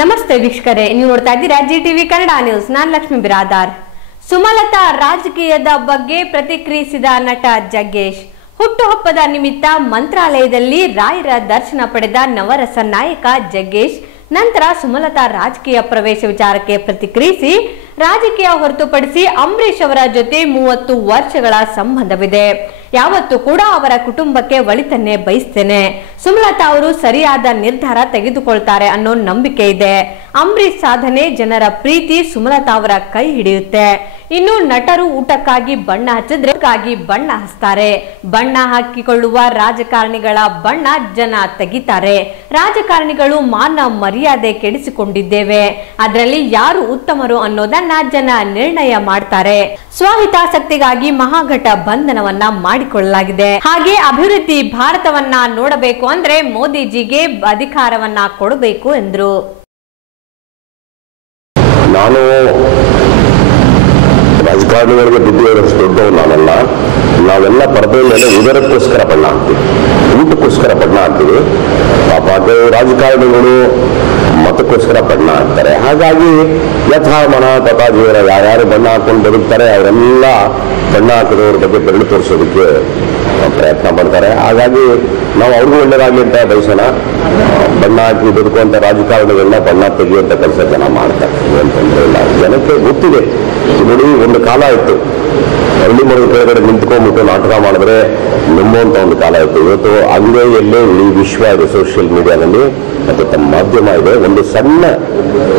ನಮಸ್ತೆ ವೀಕ್ಷಕರೇ, ನೀವು ನೋಡ್ತಾ ಇದ್ದೀರಾ ಜಿ ಟಿವಿ ಕನ್ನಡ ನ್ಯೂಸ್ ನಾನು ಲಕ್ಷ್ಮಿ ಬಿರಾದಾರ್. ಸುಮಲತಾ ರಾಜಕೀಯದ ಬಗ್ಗೆ ಪ್ರತಿಕ್ರಿಯಿಸಿದ ನಟ ಜಗ್ಗೇಶ್. ಹುಟ್ಟುಹಬ್ಬದ ನಿಮಿತ್ತ ಮಂತ್ರಾಲಯದಲ್ಲಿ ರಾಯರ ದರ್ಶನ ಪಡೆದ ನವರಸ ನಾಯಕ ಜಗ್ಗೇಶ್, ನಂತರ ಸುಮಲತಾ ರಾಜಕೀಯ ಪ್ರವೇಶ ವಿಚಾರಕ್ಕೆ ಪ್ರತಿಕ್ರಿಯಿಸಿ, ರಾಜಕೀಯ ಹೊರತುಪಡಿಸಿ ಅಂಬರೀಶ್ ಅವರ ಜೊತೆ ಮೂವತ್ತು ವರ್ಷಗಳ ಸಂಬಂಧವಿದೆ. ಯಾವತ್ತೂ ಕೂಡ ಅವರ ಕುಟುಂಬಕ್ಕೆ ಒಳಿತನ್ನೇ ಬಯಸ್ತೇನೆ. ಸುಮಲತಾ ಅವರು ಸರಿಯಾದ ನಿರ್ಧಾರ ತೆಗೆದುಕೊಳ್ತಾರೆ ಅನ್ನೋ ನಂಬಿಕೆ ಇದೆ. ಅಂಬರೀಶ್ ಸಾಧನೆ ಜನರ ಪ್ರೀತಿ ಸುಮಲತಾ ಅವರ ಕೈ ಹಿಡಿಯುತ್ತೆ. ಇನ್ನು ನಟರು ಊಟಕ್ಕಾಗಿ ಬಣ್ಣ ಹಚ್ಚಿದ್ರೆ ಬಣ್ಣ ಹಚ್ತಾರೆ. ಬಣ್ಣ ಹಾಕಿಕೊಳ್ಳುವ ರಾಜಕಾರಣಿಗಳ ಬಣ್ಣ ಜನ ತೆಗಿತಾರೆ. ರಾಜಕಾರಣಿಗಳು ಮಾನ ಮರ್ಯಾದೆ ಕೆಡಿಸಿಕೊಂಡಿದ್ದೇವೆ. ಅದರಲ್ಲಿ ಯಾರು ಉತ್ತಮರು ಅನ್ನೋದನ್ನ ಜನ ನಿರ್ಣಯ ಮಾಡ್ತಾರೆ. ಸ್ವಹಿತಾಸಕ್ತಿಗಾಗಿ ಮಹಾಘಟ ಬಂಧನವನ್ನ ಮಾಡಿಕೊಳ್ಳಲಾಗಿದೆ. ಹಾಗೆ ಅಭಿವೃದ್ಧಿ ಭಾರತವನ್ನ ನೋಡಬೇಕು ಅಂದ್ರೆ ಮೋದಿಜಿಗೆ ಅಧಿಕಾರವನ್ನ ಕೊಡಬೇಕು ಎಂದ್ರು. ನಾನು ರಾಜಕಾರಣಿಗಳಿಗೆ ಬುದ್ಧಿ ದೊಡ್ಡವರು ನಾನಲ್ಲ. ನಾವೆಲ್ಲ ಪರದೆ ಮೇಲೆ ಉದರಕ್ಕೋಸ್ಕರ ಬಣ್ಣ ಹಾಕ್ತೀವಿ. ಊಟಕ್ಕೋಸ್ಕರ ಬಣ್ಣ ಹಾಕ್ತೀವಿ. ಪಾಪ ರಾಜಕಾರಣಿಗಳು ಮತಕ್ಕೋಸ್ಕರ ಬಣ್ಣ ಹಾಕ್ತಾರೆ. ಹಾಗಾಗಿ ಯಥಾ ಮನ ತಥಾ ಜೀವನ ಯಾರ್ಯಾರು ಬಣ್ಣ ಹಾಕೊಂಡು ಬದುಕ್ತಾರೆ, ಅವರೆಲ್ಲ ಬಣ್ಣ ಹಾಕಿದವ್ರ ಬಗ್ಗೆ ಬೆರಳು ತೋರಿಸೋದಕ್ಕೆ ಪ್ರಯತ್ನ ಮಾಡ್ತಾರೆ ಹಾಗಾಗಿ ನಾವು ಅವ್ರಿಗೂ ಒಳ್ಳೇದಾಗಲಿ ಅಂತ ಬಯಸೋಣ. ಬಣ್ಣ ಹಾಕಿ ಬದುಕುವಂಥ ರಾಜಕಾರಣಿಗಳನ್ನ ಬಣ್ಣ ತೆಗೆಯುವಂಥ ಕೆಲಸ ಜನ ಮಾಡ್ತಾರೆ. ಏನು ಜನಕ್ಕೆ ಗೊತ್ತಿದೆ. ನೋಡಿ, ಒಂದು ಕಾಲ ಇತ್ತು ಹಳ್ಳಿ ಮೂರು ಕೆಳಗಡೆ ನಿಂತ್ಕೊಂಡ್ಬಿಟ್ಟು ನಾಟಕ ಮಾಡಿದ್ರೆ ನಂಬುವಂಥ ಒಂದು ಕಾಲ ಇತ್ತು. ಇವತ್ತು ಅಂಗೈಯಲ್ಲೇ ಇಡೀ ವಿಶ್ವ ಇದೆ ಸೋಷಿಯಲ್ ಮೀಡಿಯಾದಲ್ಲಿ ಮತ್ತು ತಮ್ಮ ಮಾಧ್ಯಮ ಇದೆ. ಒಂದು ಸಣ್ಣ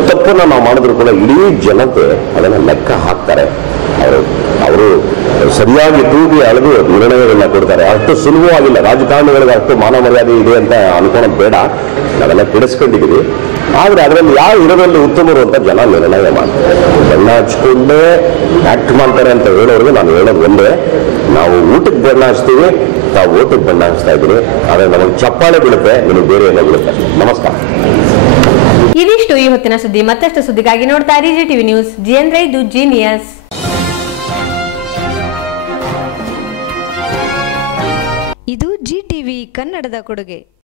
ತಪ್ಪನ್ನು ನಾವು ಮಾಡಿದ್ರು ಕೂಡ ಇಡೀ ಜನತೆ ಅದನ್ನು ಲೆಕ್ಕ ಹಾಕ್ತಾರೆ. ಅವರು ಅವರು ಸರಿಯಾಗಿ ತೂಗಿ ಅಳೆದು ನಿರ್ಣಯಗಳನ್ನ ಕೊಡ್ತಾರೆ. ಅಷ್ಟು ಸುಲಭವಾಗಿಲ್ಲ. ರಾಜಕಾರಣಿಗಳಿಗೆ ಅಷ್ಟು ಮಾನವ ಮರ್ಯಾದೆ ಇದೆ ಅಂತ ಅನ್ಕೊಳೋದು ಬೇಡ. ನಾವೆಲ್ಲ ಕೆಡಿಸ್ಕೊಂಡಿದ್ದೀವಿ ಆದರೆ ಅದರಲ್ಲಿ ಯಾವ ಇರೋದ್ರಲ್ಲಿ ಉತ್ತಮರು ಅಂತ ಜನ ನಿರ್ಣಯ ಮಾಡ್ತಾರೆ. ಬಣ್ಣ ಹಚ್ಕೊಂಡೇ ಆಕ್ಟ್ ಮಾಡ್ತಾರೆ ಅಂತ ಹೇಳೋರ್ಗೆ ನಾನು ಹೇಳೋದು ಒಂದೇ. ನಾವು ಊಟಕ್ಕೆ ಬಣ್ಣ ಹಚ್ತೀವಿ, ತಾವು ಊಟಕ್ಕೆ ಬಣ್ಣ ಹಚ್ತಾ ಇದ್ದೀರಿ. ಆದರೆ ನಮಗೆ ಚಪ್ಪಾಳೆ ಬೀಳುತ್ತೆ, ನಿಮಗೆ ಬೇರೆ ಏನೋ ಬೀಳುತ್ತೆ. ನಮಸ್ಕಾರ. ಇದಿಷ್ಟು ಈ ಹೊತ್ತಿನ ಸುದ್ದಿ. ಮತ್ತಷ್ಟು ಸುದ್ದಿಗಾಗಿ ನೋಡ್ತಾ ಇರಿ. TV news. ಜಿ ಅಂದ್ರೆ ಇದು ಜೀನಿಯಸ್. ಜಿ ಟಿವಿ ಕನ್ನಡದ ಕೊಡುಗೆ.